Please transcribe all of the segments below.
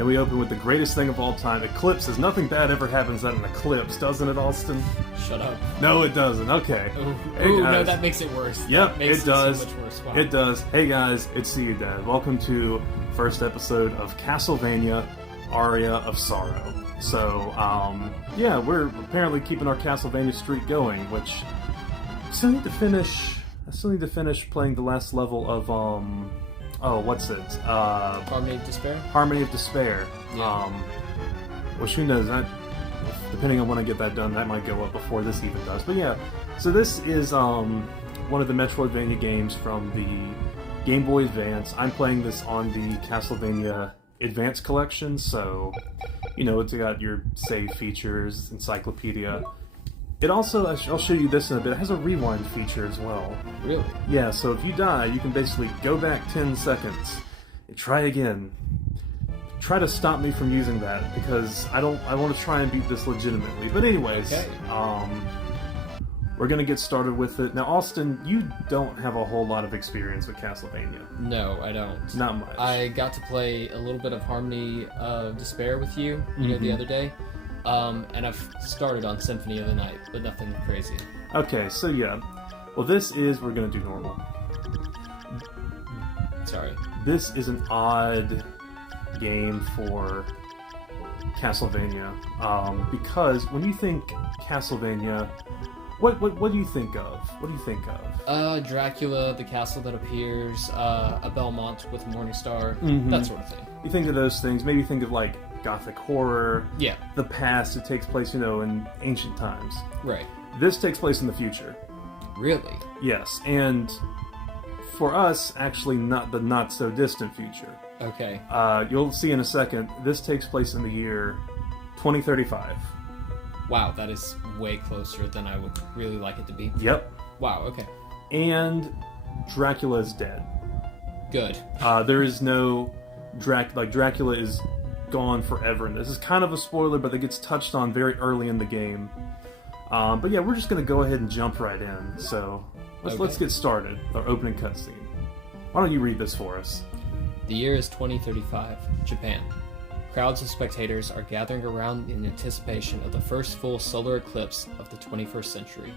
Then we open with the greatest thing of all time, Eclipse. Nothing bad ever happens at an eclipse, doesn't it, Austin? Shut up. No, it doesn't. Okay. Ooh, no, that makes it worse. Yep, makes it does. So much worse. Wow. It does. Hey guys, it's See You Dad. Welcome to first episode of Castlevania, Aria of Sorrow. So, yeah, we're apparently keeping our Castlevania streak going, which I still need to finish playing the last level of, what's it? Harmony of Despair? Harmony of Despair. Yeah. Which who knows, depending on when I get that done, that might go up before this even does. But yeah, so this is one of the Metroidvania games from the Game Boy Advance. I'm playing this on the Castlevania Advance Collection, so, you know, it's got your save features, encyclopedia. It also, I'll show you this in a bit, it has a rewind feature as well. Really? Yeah, so if you die, you can basically go back 10 seconds and try again. Try to stop me from using that, because I want to try and beat this legitimately. But anyways, okay. We're going to get started with it. Now, Austin, you don't have a whole lot of experience with Castlevania. No, I don't. Not much. I got to play a little bit of Harmony of Despair with you, know, the other day. And I've started on Symphony of the Night, but nothing crazy. Okay, so yeah. Well, we're going to do normal. Sorry. This is an odd game for Castlevania, because when you think Castlevania, what do you think of? What do you think of? Dracula, the castle that appears, a Belmont with Morningstar, that sort of thing. You think of those things, maybe think of like Gothic horror, yeah, the past. It takes place, you know, in ancient times. Right. This takes place in the future. Really? Yes, and for us, actually not so distant future. Okay. You'll see in a second, this takes place in the year 2035. Wow, that is way closer than I would really like it to be. Yep. Wow, okay. And Dracula is dead. Good. There is no Dracula is gone forever, and this is kind of a spoiler, but it gets touched on very early in the game. But yeah, we're just going to go ahead and jump right in. So let's get started. Our opening cutscene. Why don't you read this for us? The year is 2035, Japan. Crowds of spectators are gathering around in anticipation of the first full solar eclipse of the 21st century.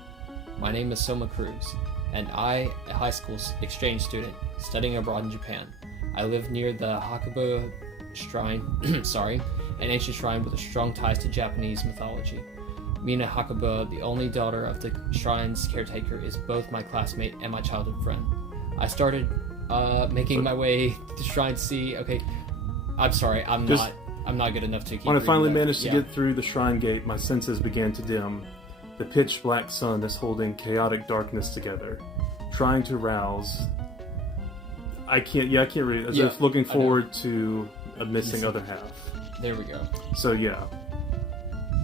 My name is Soma Cruz, and I, a high school exchange student studying abroad in Japan. I live near the Hakuba Shrine, an ancient shrine with strong ties to Japanese mythology. Mina Hakuba, the only daughter of the shrine's caretaker, is both my classmate and my childhood friend. I started making my way to the shrine to see. Okay, I'm sorry, I'm not good enough to keep. When I finally managed to get through the shrine gate, my senses began to dim. The pitch black sun is holding chaotic darkness together, trying to rouse. I can't read it. As if looking forward to a missing other half. There we go. So yeah.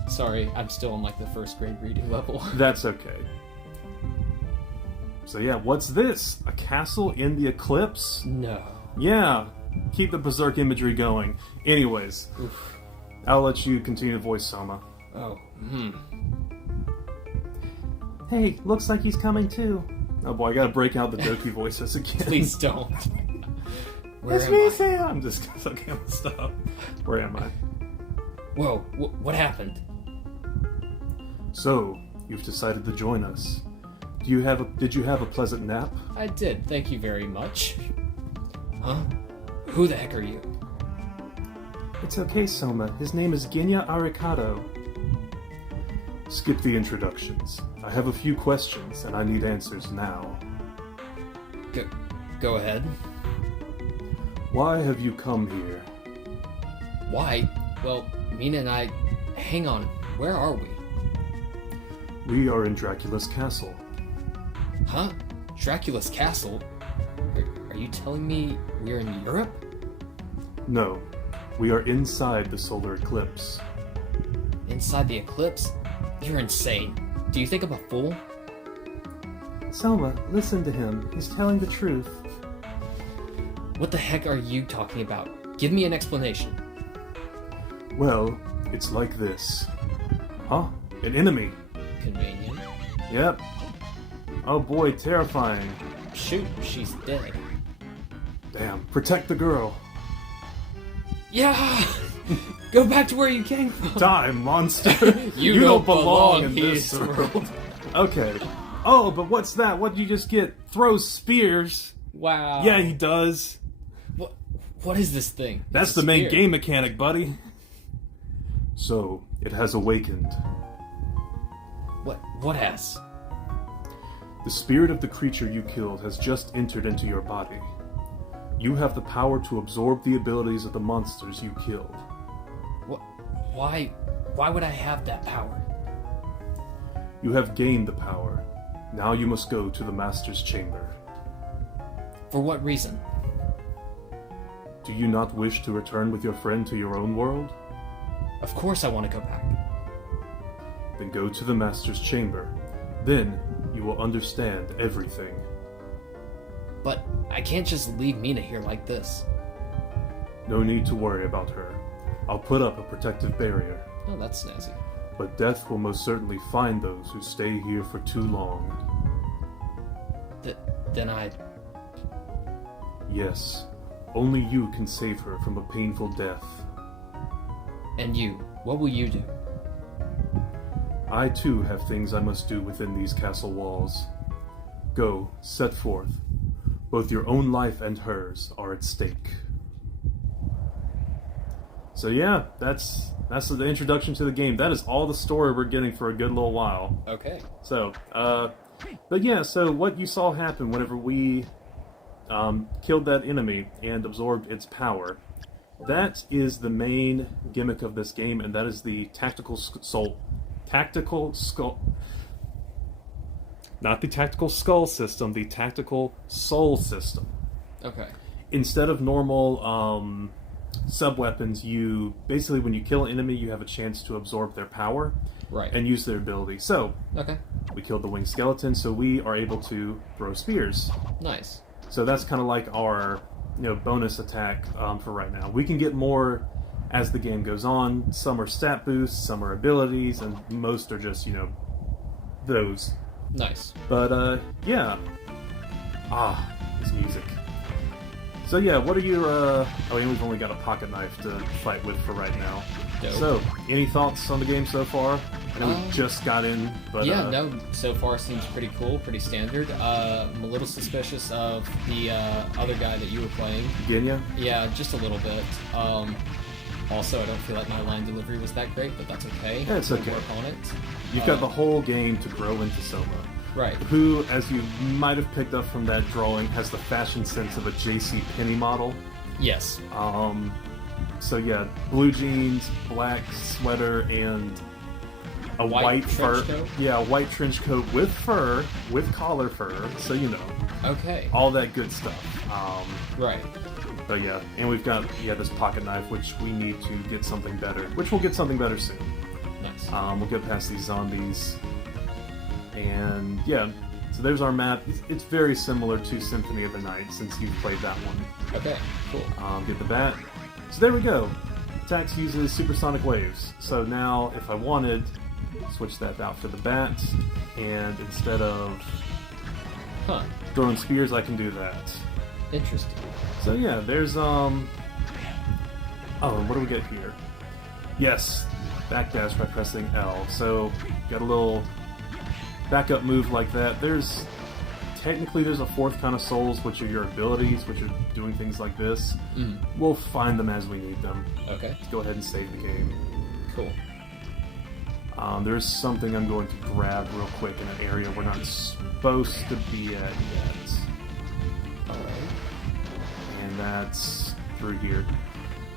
Sorry, I'm still on like the first grade reading level. That's okay. So yeah, what's this? A castle in the eclipse? No. Yeah. Keep the berserk imagery going. Anyways, oof. I'll let you continue to voice Soma. Oh. Hey, looks like he's coming too. Oh boy, I gotta break out the Doki voices again. Please don't. It's me, Sam! I'm just okay, let's stop. Where am I? Whoa, what happened? So, you've decided to join us. Did you have a pleasant nap? I did, thank you very much. Huh? Who the heck are you? It's okay, Soma. His name is Genya Arikado. Skip the introductions. I have a few questions, and I need answers now. Go ahead. Why have you come here? Why? Well, Mina and I... Hang on, where are we? We are in Dracula's castle. Huh? Dracula's castle? Are you telling me we're in Europe? No, we are inside the solar eclipse. Inside the eclipse? You're insane. Do you think I'm a fool? Soma, listen to him. He's telling the truth. What the heck are you talking about? Give me an explanation. Well, it's like this. Huh? An enemy. Convenient. Yep. Oh boy, terrifying. Shoot, she's dead. Damn, protect the girl. Yeah! Go back to where you came from. Die, monster! You don't belong in this world. Okay. Oh, but what's that? What did you just get? Throws spears. Wow. Yeah, he does. What is this thing? That's the main game mechanic, buddy. So, it has awakened. What has? The spirit of the creature you killed has just entered into your body. You have the power to absorb the abilities of the monsters you killed. Why would I have that power? You have gained the power. Now you must go to the Master's Chamber. For what reason? Do you not wish to return with your friend to your own world? Of course I want to go back. Then go to the Master's Chamber. Then you will understand everything. But I can't just leave Mina here like this. No need to worry about her. I'll put up a protective barrier. Oh, that's snazzy. But death will most certainly find those who stay here for too long. Then I... Yes. Only you can save her from a painful death. And you, what will you do? I too have things I must do within these castle walls. Go, set forth. Both your own life and hers are at stake. So yeah, that's the introduction to the game. That is all the story we're getting for a good little while. Okay. So, but yeah, so what you saw happen whenever we killed that enemy and absorbed its power, that is the main gimmick of this game, and that is the tactical not the tactical skull system, the tactical soul system. Okay. Instead of normal sub-weapons, you basically, when you kill an enemy, you have a chance to absorb their power and use their ability. So, we killed the winged skeleton, so we are able to throw spears. Nice. So that's kind of like our bonus attack for right now. We can get more as the game goes on. Some are stat boosts, some are abilities, and most are just, those. Nice. But, yeah. This music. So, yeah, what are your, we've only got a pocket knife to fight with for right now. Dope. So, any thoughts on the game so far? I know we just got in, but... Yeah, no, so far seems pretty cool, pretty standard. I'm a little suspicious of the other guy that you were playing. Genya? Yeah, just a little bit. Also, I don't feel like my line delivery was that great, but that's okay. Yeah, it's okay. We'll work on it. You've got the whole game to grow into Soma. Right. Who, as you might have picked up from that drawing, has the fashion sense of a J.C. Penney model. Yes. So yeah, blue jeans, black sweater, and a white fur. Coat? Yeah, a white trench coat with fur, with collar fur, so Okay. all that good stuff. Right. But yeah, and we've got this pocket knife, which we need to get something better, which we'll get something better soon. Nice. We'll get past these zombies. And yeah, so there's our map. It's very similar to Symphony of the Night, since you've played that one. Okay, cool. Get the bat. So there we go. Tax uses supersonic waves. So now, if I wanted, switch that out for the bat, and instead of throwing spears, I can do that. Interesting. So yeah, there's what do we get here? Yes, backdash by pressing L. So got a little backup move like that. There's a fourth kind of souls, which are your abilities, which are doing things like this. We'll find them as we need them. Okay. Let's go ahead and save the game. Cool. There's something I'm going to grab real quick in an area we're not supposed to be at yet. Alright. And that's through here.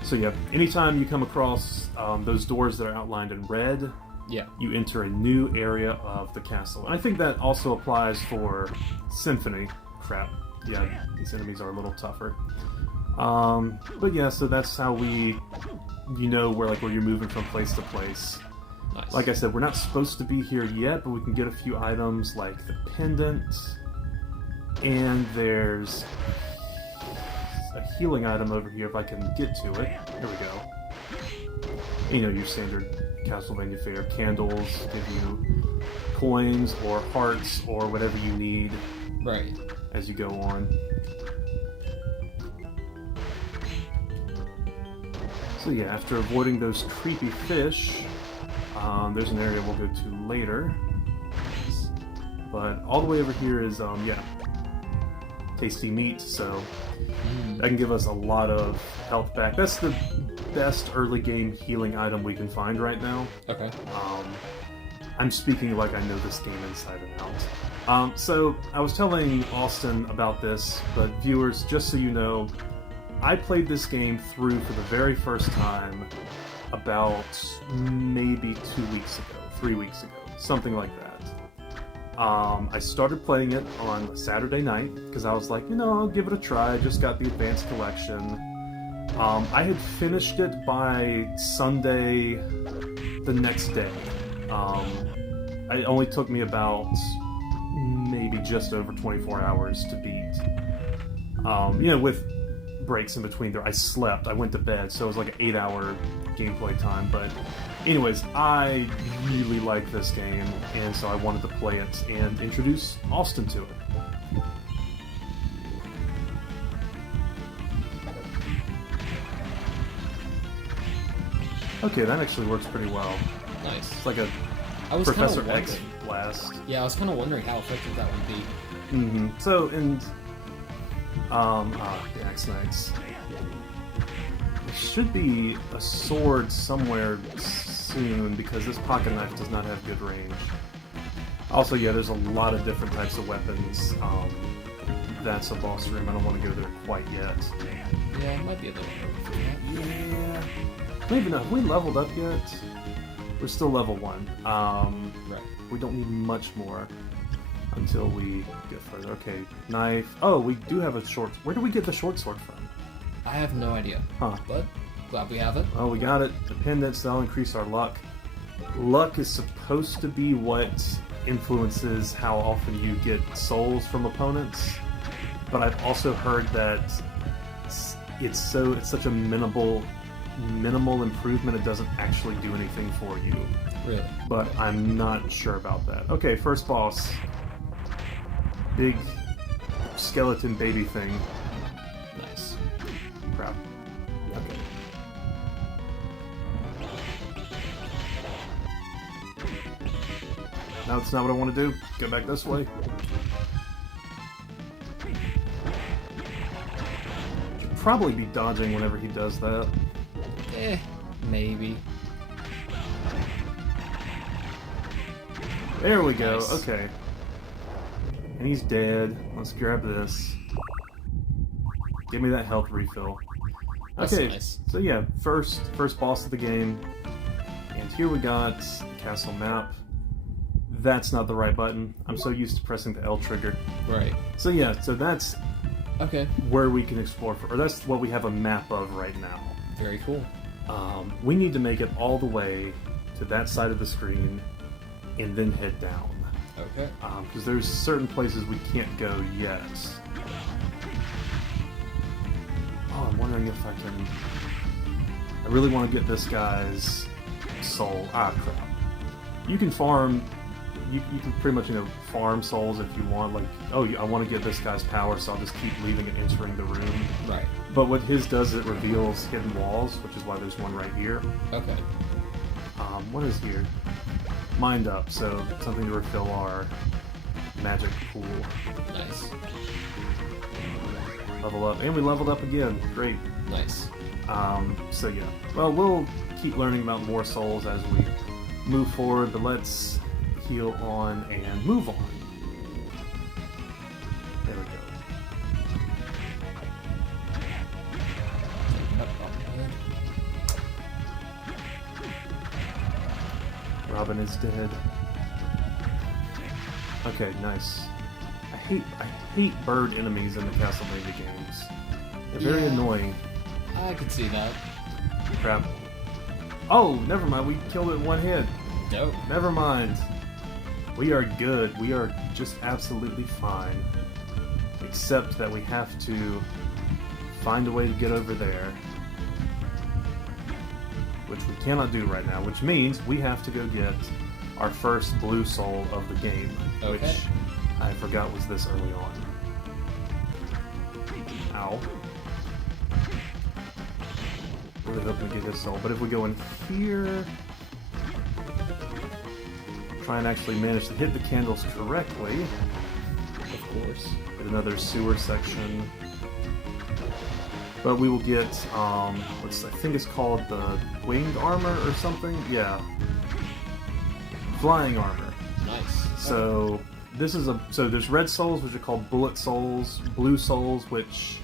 So yeah, anytime you come across those doors that are outlined in red, you enter a new area of the castle. And I think that also applies for Symphony. Crap. Yeah, these enemies are a little tougher. But yeah, so that's how where you're moving from place to place. Nice. Like I said, we're not supposed to be here yet, but we can get a few items like the pendant, and there's a healing item over here if I can get to it. There we go. Your standard Castlevania fare. Candles give you coins or hearts or whatever you need as you go on. So yeah, after avoiding those creepy fish, there's an area we'll go to later. But all the way over here is, yeah, tasty meat, so that can give us a lot of health back. That's the best early game healing item we can find right now. Okay. I'm speaking like I know this game inside and out. So I was telling Austin about this, but viewers, just so you know, I played this game through for the very first time about maybe 2 weeks ago, 3 weeks ago, something like that. I started playing it on a Saturday night because I was like, I'll give it a try. I just got the Advanced Collection. I had finished it by Sunday the next day. It only took me about maybe just over 24 hours to beat. With breaks in between there. I slept, I went to bed, so it was like an 8-hour gameplay time. But anyways, I really like this game, and so I wanted to play it and introduce Austin to it. Okay, that actually works pretty well. Nice. It's like a Professor X blast. Yeah, I was kind of wondering how effective that would be. Mm-hmm. So, and the Axe Knights. There should be a sword somewhere soon because this pocket knife does not have good range. Also, yeah, there's a lot of different types of weapons. That's a boss room. I don't want to go there quite yet. Yeah, it might be a little early for that. Yeah. Maybe not. Have we leveled up yet? We're still level 1. Right. We don't need much more until we get further. Okay, knife. Oh, we do have a short... Where do we get the short sword from? I have no idea. Huh. But glad we have it. Oh, we got it. Dependence, that'll increase our luck. Luck is supposed to be what influences how often you get souls from opponents. But I've also heard that it's such a minimal improvement, it doesn't actually do anything for you. Really? But I'm not sure about that. Okay, first boss. Big skeleton baby thing. Nice. Crap. Okay. No, it's not what I want to do. Go back this way. Should probably be dodging whenever he does that. Maybe. There we go. Nice. Okay. And he's dead. Let's grab this. Give me that health refill. That's Okay. nice. So yeah, first boss of the game. And here we got the castle map. That's not the right button. I'm so used to pressing the L trigger. Right. So yeah, so that's Okay. where we can explore, or that's what we have a map of right now. Very cool. We need to make it all the way to that side of the screen and then head down. Okay. Because there's certain places we can't go yet. Oh, I'm wondering if I can... I really want to get this guy's soul. Ah, crap. You can farm... You can pretty much, farm souls if you want. Like, oh, I want to get this guy's power, so I'll just keep leaving and entering the room. Right. But what his does, it reveals hidden walls, which is why there's one right here. Okay. What is here? Mind up, so something to refill our magic pool. Nice. Level up, and we leveled up again. Great. Nice. So yeah. Well, we'll keep learning about more souls as we move forward, but let's heal on and move on. There we go. Robin is dead. Okay, nice. I hate bird enemies in the Castlevania games. They're very annoying. I can see that. Crap. Oh, never mind. We killed it in one hit. Dope. Never mind. We are good. We are just absolutely fine. Except that we have to find a way to get over there. Which we cannot do right now, which means we have to go get our first blue soul of the game. Okay. Which I forgot was this early on. Ow. Really hoping to get his soul. But if we go in here, try and actually manage to hit the candles correctly. Of course. Get another sewer section. But we will get, I think it's called the winged armor or something? Yeah. Flying armor. Nice. So, so there's red souls, which are called bullet souls, blue souls, which...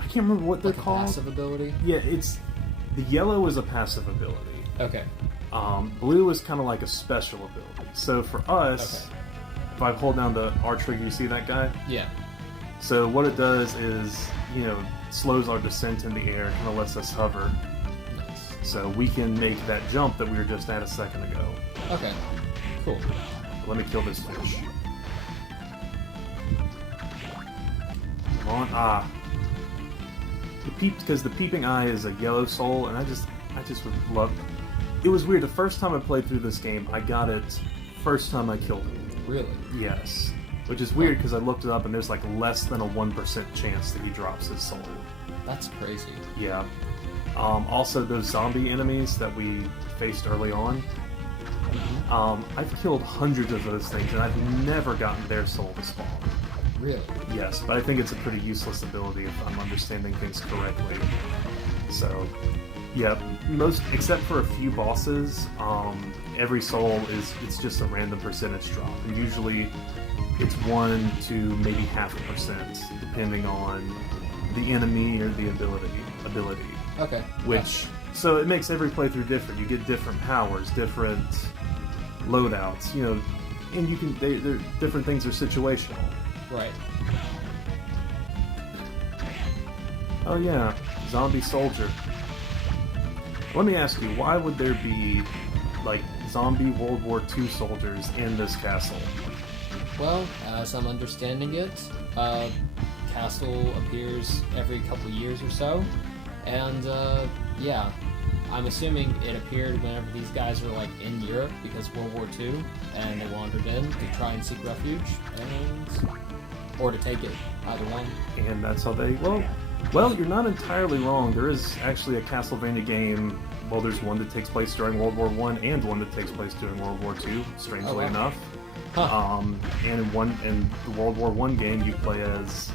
I can't remember what they're called. Passive ability? Yeah, the yellow is a passive ability. Okay. Blue is kind of like a special ability. So for us, if I hold down the R trigger, you see that guy? Yeah. So what it does is, slows our descent in the air, kind of lets us hover. Nice. So we can make that jump that we were just at a second ago. Okay. Cool. Let me kill this fish. Come on. Because the peeping eye is a yellow soul, and I just would love... It was weird. The first time I played through this game, I got it first time I killed him. Really? Yes. Which is weird because I looked it up and there's like less than a 1% chance that he drops his soul. That's crazy. Yeah. Also, those zombie enemies that we faced early on, I've killed hundreds of those things and I've never gotten their soul to spawn. Really? Yes, but I think it's a pretty useless ability if I'm understanding things correctly. So, yeah, except for a few bosses, every soul it's just a random percentage drop, and usually it's 1 to maybe 0.5%, depending on the enemy or the ability. Okay. So it makes every playthrough different. You get different powers, different loadouts, and different things are situational. Right. Oh yeah, zombie soldier. Let me ask you, why would there be, zombie World War II soldiers in this castle? Well, as I'm understanding it, castle appears every couple years or so, and, yeah, I'm assuming it appeared whenever these guys were, in Europe because of World War II, and they wandered in to try and seek refuge, or to take it, either one. And that's how they... Well, you're not entirely wrong. There is actually a Castlevania game. Well, there's one that takes place during World War I and one that takes place during World War II, strangely enough. Huh. And in the World War I game, you play as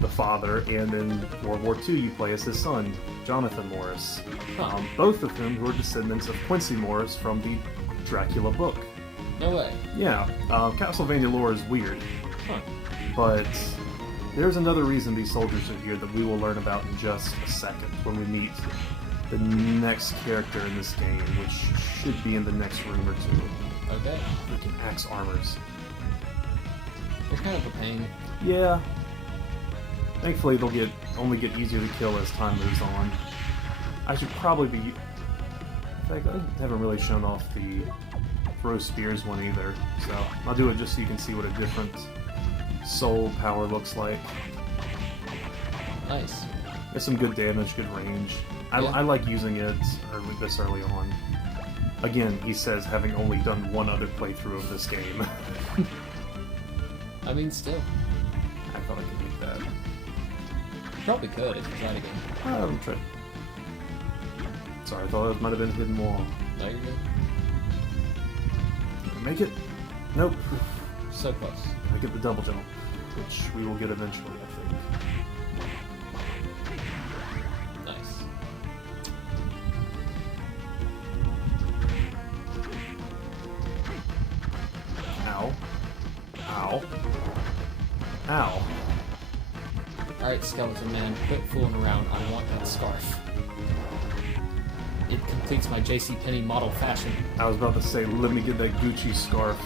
the father, and in World War II, you play as his son, Jonathan Morris. Huh. Both of whom were descendants of Quincy Morris from the Dracula book. No way. Yeah, Castlevania lore is weird. Huh. But there's another reason these soldiers are here that we will learn about in just a second when we meet the next character in this game, which should be in the next room or two. Okay. Freaking axe armors. They're kind of a pain. Yeah. Thankfully, they'll only get easier to kill as time moves on. I should probably be... In fact, I haven't really shown off the throw spears one either, so I'll do it just so you can see what a different soul power looks like. Nice. It's some good damage, good range. I like using it this early on. Again, he says having only done one other playthrough of this game. I mean, still. I thought I could beat that. Probably could if you tried again. I'll try. Sorry, I thought it might have been a hidden wall. No, you're good. Did I make it? Nope. So close. I get the double jump, which we will get eventually, I think. Nice. Ow. Ow. Ow. Alright, Skeleton Man, quit fooling around. I want that scarf. It completes my JCPenney model fashion. I was about to say, let me get that Gucci scarf,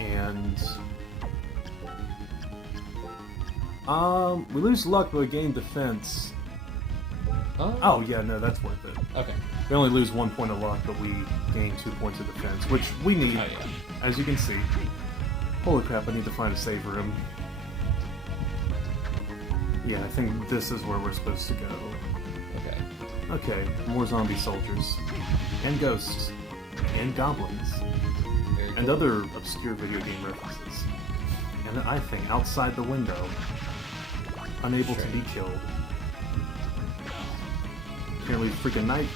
and... we lose luck, but we gain defense. Oh, yeah, no, that's worth it. Okay. We only lose 1 point of luck, but we gain 2 points of defense, which we need, Oh, yeah. as you can see. Holy crap, I need to find a save room. Yeah, I think this is where we're supposed to go. Okay. Okay, more zombie soldiers. And ghosts. And goblins. Very And cool. other obscure video game references. And I think outside the window, unable to be killed. apparently freaking night.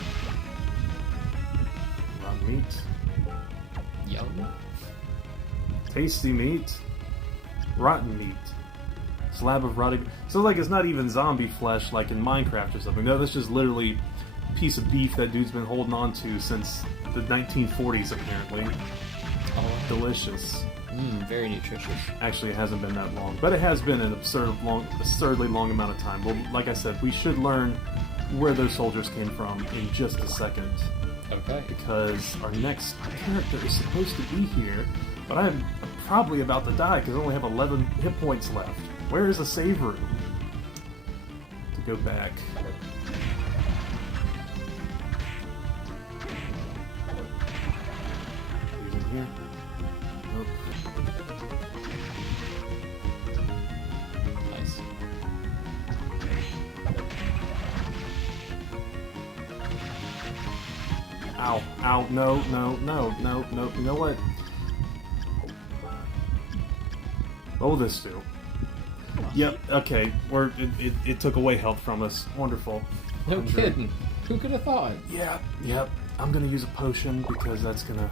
Rotten meat. Yum. Tasty meat. Rotten meat. Slab of rotting... So, like, it's not even zombie flesh like in Minecraft or something. No, that's just literally a piece of beef that dude's been holding on to since the 1940s, apparently. Oh. Delicious. Very nutritious. Actually, it hasn't been that long, but it has been an absurdly long amount of time. Well, like I said, we should learn where those soldiers came from in just a second. Okay. Because our next character is supposed to be here, but I'm probably about to die because I only have 11 hit points left. Where is a save room? To go back. He's in here. Nope. Nice. Ow, ow, no. You know what? What will this do? Yep, okay. It took away health from us. Wonderful. No 100. kidding. Who could have thought? Yep. I'm gonna use a potion because that's gonna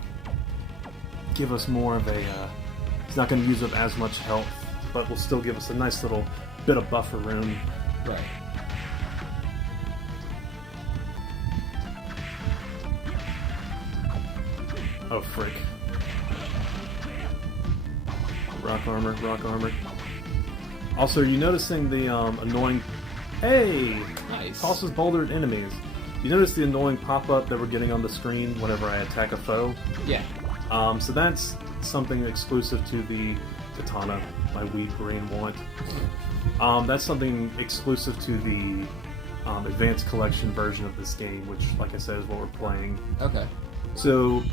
give us more of a... it's not gonna use up as much health, but will still give us a nice little bit of buffer room. Right. Oh, frick. Rock armor. Also, are you noticing the annoying... Hey! Nice. Tosses boulder at enemies. You notice the annoying pop-up that we're getting on the screen whenever I attack a foe? Yeah. So that's something exclusive to the katana, my weak green want. That's something exclusive to the Advanced Collection version of this game, which, like I said, is what we're playing. Okay. So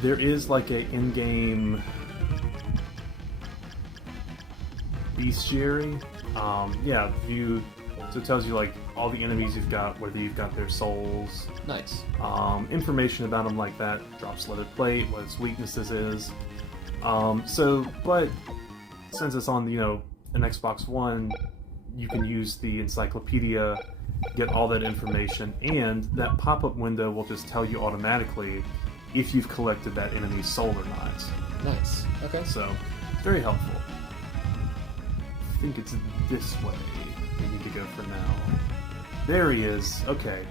there is like a in-game bestiary. So it tells you like all the enemies you've got, whether you've got their souls, Nice. information about them like that, drops leather plate, what its weaknesses is. But since it's on, an Xbox One, you can use the encyclopedia, get all that information, and that pop-up window will just tell you automatically if you've collected that enemy's soul or not. Nice. Okay. So, very helpful. I think it's this way we need to go for now. There he is. Okay.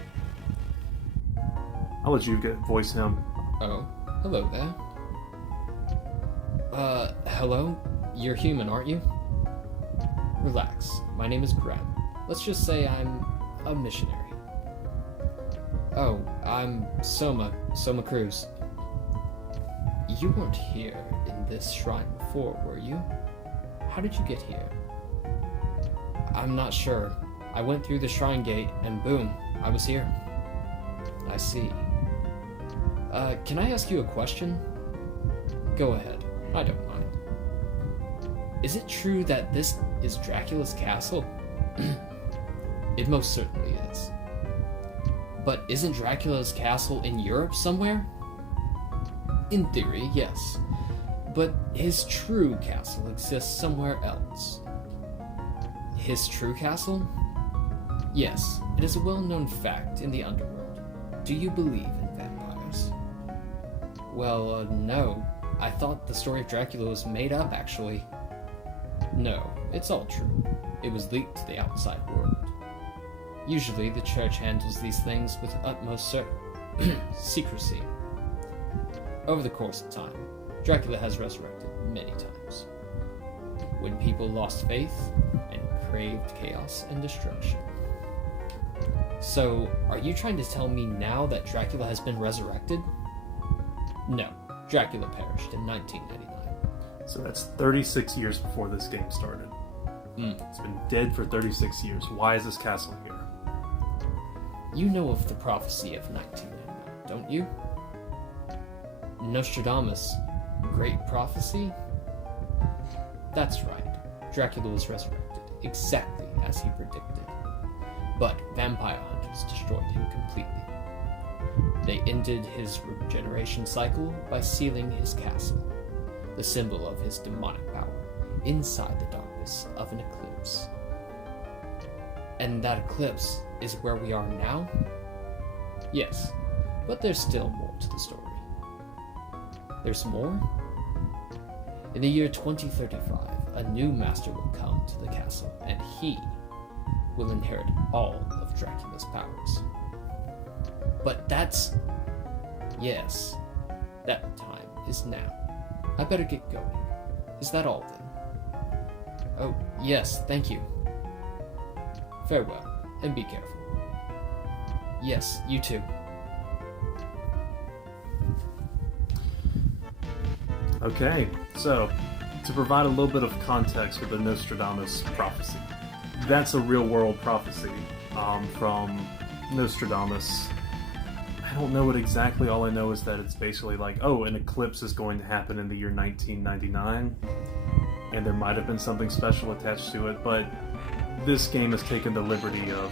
I'll let you voice him. Oh, hello there. Hello? You're human, aren't you? Relax. My name is Brett. Let's just say I'm a missionary. Oh, I'm Soma Cruz. You weren't here in this shrine before, were you? How did you get here? I'm not sure. I went through the shrine gate, and boom, I was here. I see. Can I ask you a question? Go ahead. I don't mind. Is it true that this is Dracula's castle? It most certainly is. But isn't Dracula's castle in Europe somewhere? In theory, yes. But his true castle exists somewhere else. His true castle? Yes, it is a well-known fact in the underworld. Do you believe in vampires? Well, no. I thought the story of Dracula was made up, actually. No, it's all true. It was leaked to the outside world. Usually, the church handles these things with utmost secrecy. Over the course of time, Dracula has resurrected many times. When people lost faith and craved chaos and destruction. So, are you trying to tell me now that Dracula has been resurrected? No, Dracula perished in 1999. So that's 36 years before this game started. It's been dead for 36 years. Why is this castle here? You know of the prophecy of 1999, don't you? Nostradamus' great prophecy? That's right. Dracula was resurrected, exactly as he predicted. But vampire hunters destroyed him completely. They ended his regeneration cycle by sealing his castle, the symbol of his demonic power, inside the darkness of an eclipse. And that eclipse is where we are now? Yes, but there's still more to the story. There's more? In the year 2035, a new master will come to the castle, and he will inherit all of Dracula's powers. But that's... Yes, that time is now. I better get going. Is that all, then? Oh, yes, thank you. Farewell, and be careful. Yes, you too. Okay, so to provide a little bit of context for the Nostradamus prophecy, that's a real-world prophecy from Nostradamus. I don't know it exactly. All I know is that it's basically like, oh, an eclipse is going to happen in the year 1999, and there might have been something special attached to it, but this game has taken the liberty of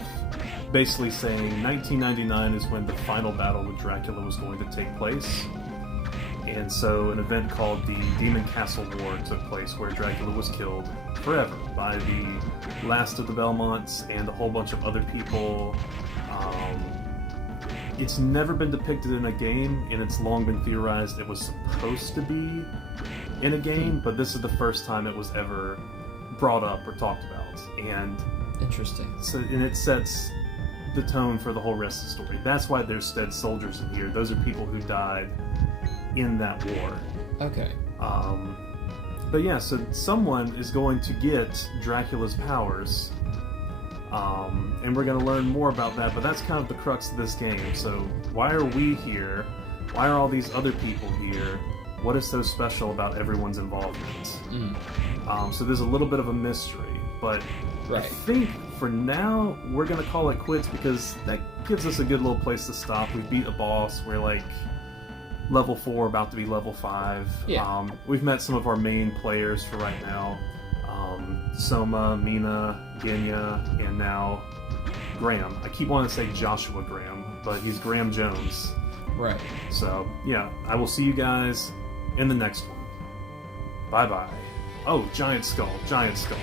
basically saying 1999 is when the final battle with Dracula was going to take place. And so an event called the Demon Castle War took place where Dracula was killed forever by the last of the Belmonts and a whole bunch of other people. It's never been depicted in a game, and it's long been theorized it was supposed to be in a game, but this is the first time it was ever brought up or talked about. And Interesting. so, and it sets the tone for the whole rest of the story. That's why there's dead soldiers in here. Those are people who died in that war. Okay. But yeah, so someone is going to get Dracula's powers, and we're going to learn more about that, but that's kind of the crux of this game. So why are we here? Why are all these other people here? What is so special about everyone's involvement? So there's a little bit of a mystery, but Right. I think for now we're going to call it quits because that gives us a good little place to stop. We beat a boss. We're like level 4, about to be level 5. Yeah. We've met some of our main players for right now. Soma, Mina, Genya, and now Graham. I keep wanting to say Joshua Graham, but he's Graham Jones. Right. So, yeah, I will see you guys in the next one. Bye-bye. Oh, giant skull, giant skull.